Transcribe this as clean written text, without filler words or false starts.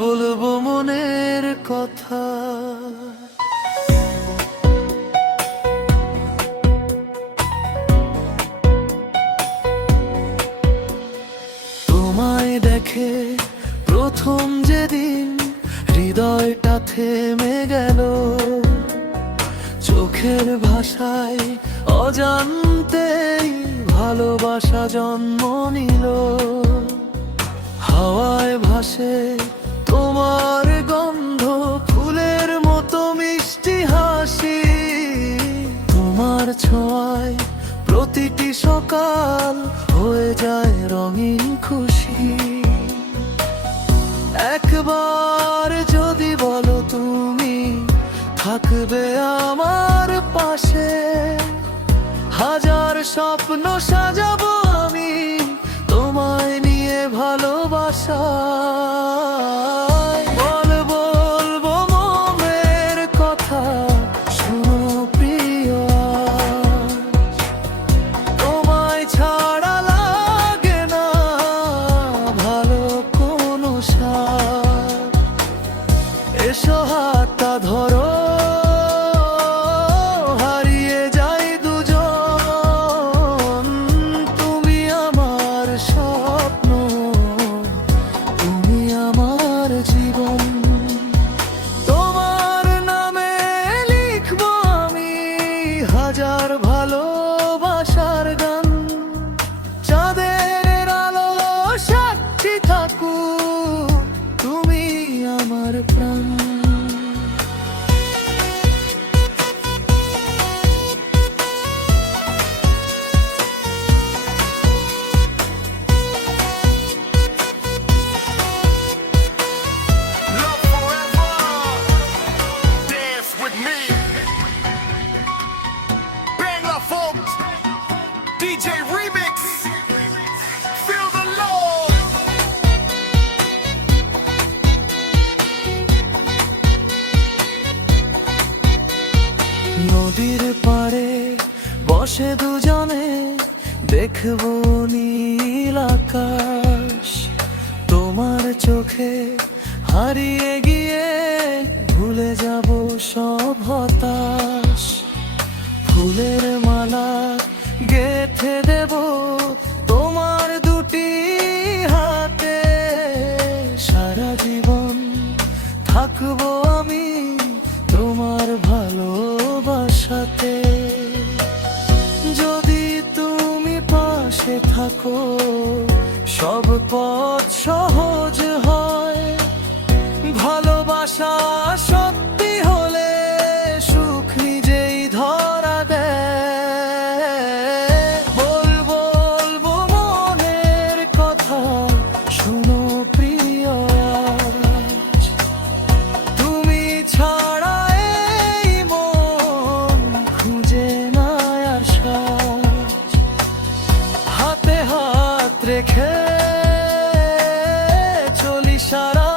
বলবো মনের কথা। তোমায় দেখে প্রথম যেদিন হৃদয়টা থেমে গেল, চোখের ভাষায় অজান্তেই ভালোবাসা জন্ম নিল। হাওয়ায় ভাসে তোমার গন্ধ, ফুলের মতো মিষ্টি হাসি। তোমার ছোঁয়ায় প্রতিটি সকাল হয়ে যায় রঙিন খুশি। একবার যদি বলো তুমি থাকবে আমার পাশে, হাজার স্বপ্ন সাজাবো আমি তোমায় নিয়ে ভালোবাসা। বলবো মনের কথা, শোনো প্রিয়, তোমায় ছাড়া লাগে না ভালো কোনো স্বাদ। এসো হাতটা ধরো, হারিয়ে যাই দুজন। তুমি আমার স্বপ্ন, তুমি আমার জীবন। তোমার নামে লিখবো আমি হাজার ভালোবাসার গান। চাঁদের আলো সাক্ষী থাকুক, তুমি আমার প্রাণ। Love forever. Dance with me. Bang La Folks. DJ Remix. Feel the love. নদীর পাড়ে বসে দুজনে দেখবো নীল আকাশ। তোমার চোখে হারিয়ে গিয়ে ভুলে যাব সব হতাশ। ফুলের মালা গেঁথে দেব তোমার দুটি হাতে। সারা জীবন থাকবো আমি তোমার ভালোবাসাতে। যদি তুমি পাশে থাকো সব পথ সহজ হয়। ভালোবাসা সত্যি হলে সুখ নিজেই ধরা দেয়। বলবো মনের কথা, শোনো প্রিয়, আজ তুমি ছাড়া এই মন খুঁজে না আর সাজ। হাতে হাত রেখে চলি সারা